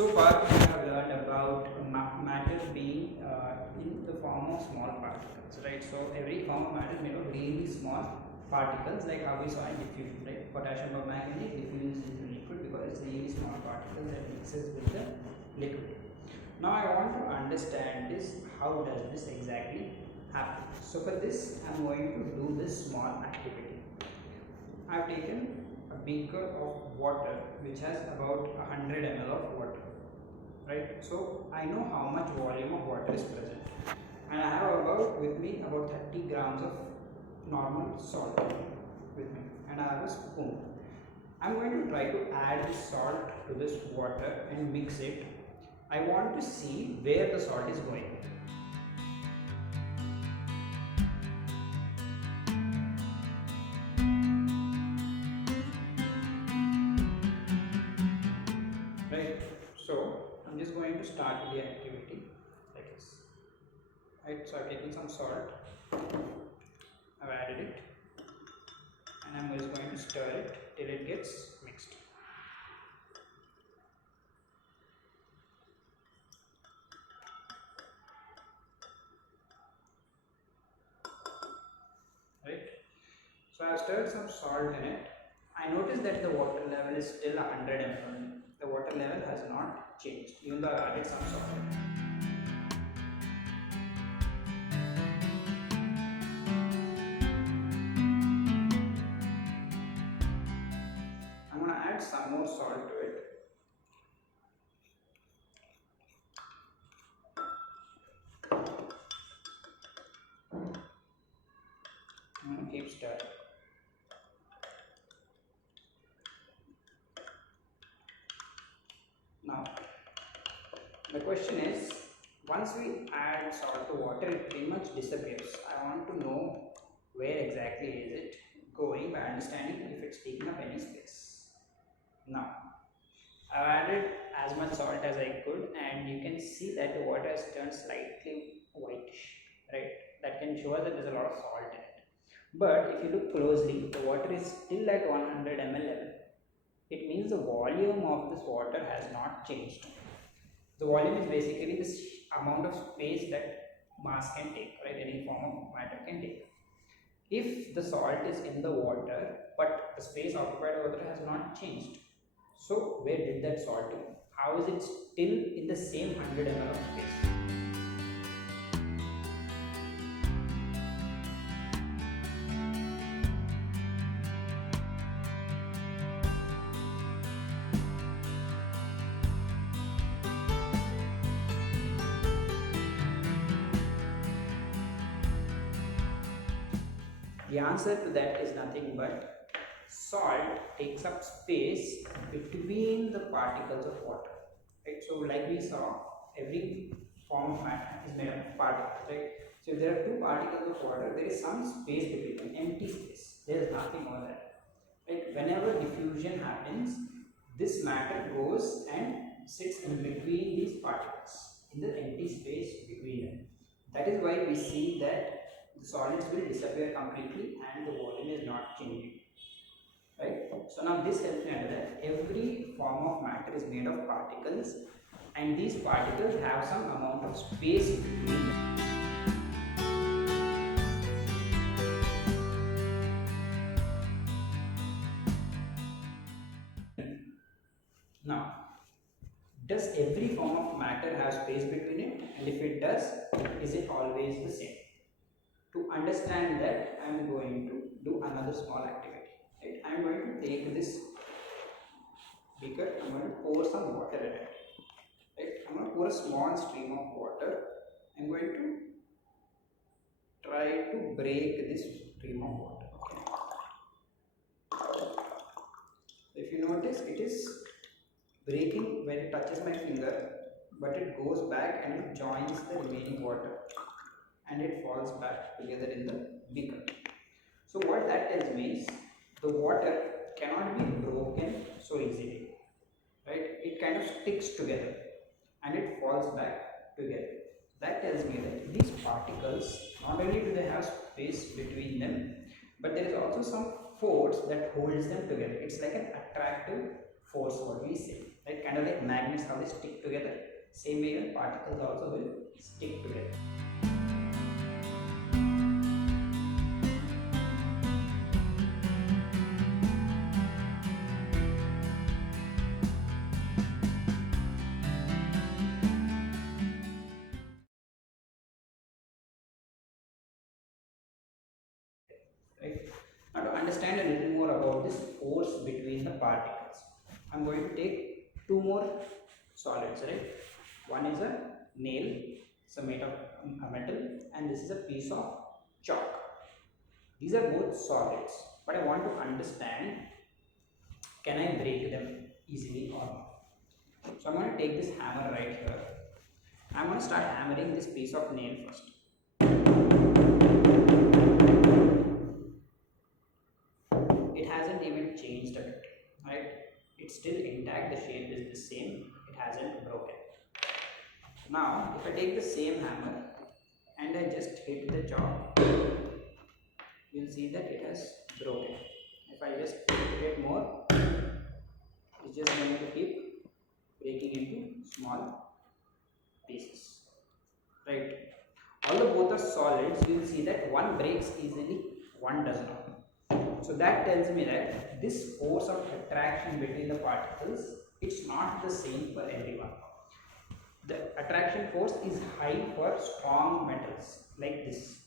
So far we have learned about matter being in the form of small particles, right? So every form of matter is made of really small particles, like how we saw in diffusion, right? Potassium permanganate diffuses into liquid because it's really small particles that mixes with the liquid. Now I want to understand this, how does this exactly happen? So for this I am going to do this small activity. I have taken a beaker of water which has about 100 ml of water, right? So I know how much volume of water is present, and I have about with me about 30 grams of normal salt with me, and I have a spoon. I'm going to try to add the salt to this water and mix it. I want to see where the salt is going. Right, so I'm just going to start the activity like this. Right, so I've taken some salt, I've added it, and I'm just going to stir it till it gets mixed. Right, so I've stirred some salt in it. I noticed that the water level is still 100 ml. The water level has not changed even though I've added some salt in it. I'm going to add some more salt to it. I'm going to keep stirring. Now, the question is, once we add salt to water, it pretty much disappears. I want to know where exactly is it going by understanding if it's taking up any space. Now, I've added as much salt as I could, and you can see that the water has turned slightly whitish, right? That can show us that there's a lot of salt in it. But if you look closely, the water is still at 100 ml level. It means the volume of this water has not changed. The volume is basically this amount of space that mass can take, right? Any form of matter can take. If the salt is in the water, but the space occupied by water has not changed, so where did that salt go? How is it still in the same 100 ml of space? The answer to that is nothing but salt takes up space between the particles of water, right? So like we saw, every form of matter is made of particles, right? So if there are two particles of water, there is some space between them, empty space. There is nothing over there, right? Whenever diffusion happens, this matter goes and sits in between these particles, in the empty space between them. That is why we see that the solids will disappear completely and the volume is not changing, right? So now this helps me understand that every form of matter is made of particles, and these particles have some amount of space between them. Now, does every form of matter have space between it, and if it does, is it always the same? To understand that, I am going to do another small activity. Right? I am going to take this beaker, I am going to pour some water in it. Right? I am going to pour a small stream of water. I am going to try to break this stream of water. Okay. If you notice, it is breaking when it touches my finger, but it goes back and it joins the remaining water, and it falls back together in the beaker. So what that tells me is the water cannot be broken so easily, right? It kind of sticks together and it falls back together. That tells me that these particles, not only do they have space between them, but there is also some force that holds them together. It's like an attractive force, what we say, right? Kind of like magnets, how they stick together. Same way your particles also will stick together. Right? Now to understand a little more about this force between the particles, I'm going to take two more solids, right? One is a nail, it's made of a metal, and this is a piece of chalk. These are both solids, but I want to understand, can I break them easily or not? So I'm going to take this hammer right here. I'm going to start hammering this piece of nail first. It hasn't even changed a bit, right? It's still intact, the shape is the same, it hasn't broken. Now if I take the same hammer and I just hit the chalk, you'll see that it has broken. If I just hit it more, it's just going to keep breaking into small pieces, right? Although both are solids, you will see that one breaks easily, one does not. So that tells me that this force of attraction between the particles, it's not the same for everyone. The attraction force is high for strong metals like this.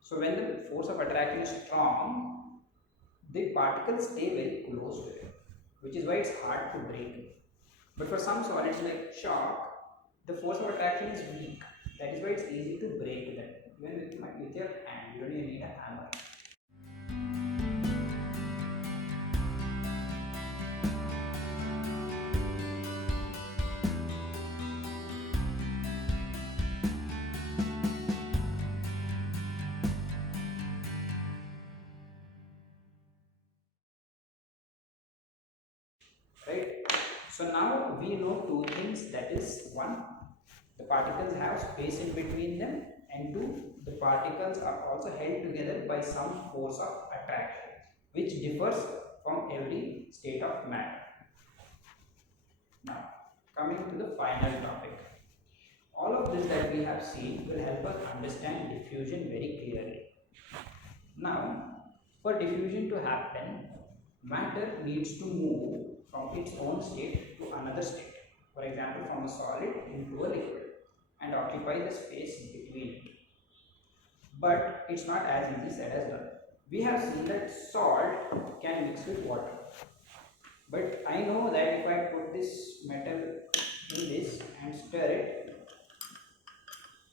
So when the force of attraction is strong, the particles stay very close to it, which is why it's hard to break. But for some solids like chalk, the force of attraction is weak. That is why it's easy to break them. Even with your hand, you don't even need a hammer. Right? So now we know two things, that is, one, the particles have space in between them, and two, the particles are also held together by some force of attraction, which differs from every state of matter. Now, coming to the final topic. All of this that we have seen will help us understand diffusion very clearly. Now, for diffusion to happen, matter needs to move from its own state to another state. For example, from a solid into a liquid, and occupy the space between it. But it's not as easy said as done. We have seen that salt can mix with water. But I know that if I put this metal in this and stir it,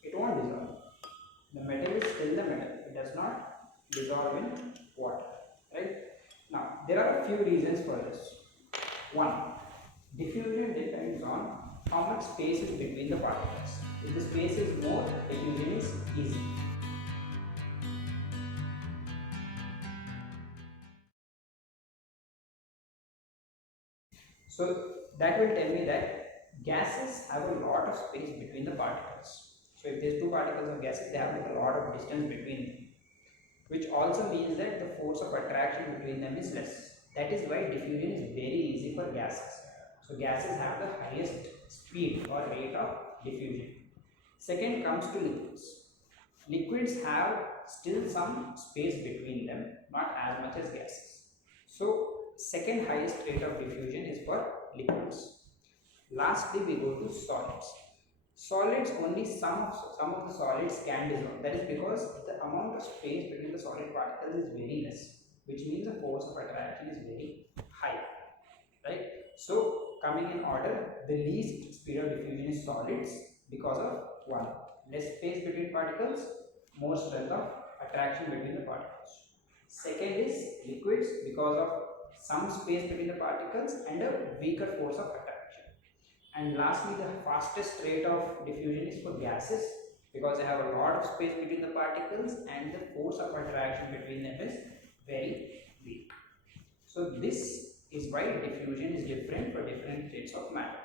it won't dissolve. The metal is still the metal. It does not dissolve in water. Right? Now, there are a few reasons for this. One, diffusion depends on how much space is between the particles. If the space is more, diffusion is easy. So that will tell me that gases have a lot of space between the particles. So if there's two particles of gases, they have like a lot of distance between them, which also means that the force of attraction between them is less. That is why diffusion is very easy for gases. So gases have the highest speed or rate of diffusion. Second comes to liquids. Liquids have still some space between them, not as much as gases. So second highest rate of diffusion is for liquids. Lastly, we go to solids. Solids, only some of the solids can dissolve. That is because the amount of space between the solid particles is very less, which means the force of attraction is very high. Right? So coming in order, the least speed of diffusion is solids because of one, less space between particles, more strength of attraction between the particles. Second is liquids because of some space between the particles and a weaker force of attraction. And lastly, the fastest rate of diffusion is for gases because they have a lot of space between the particles and the force of attraction between them is very weak. So this is why diffusion is different for different states of matter.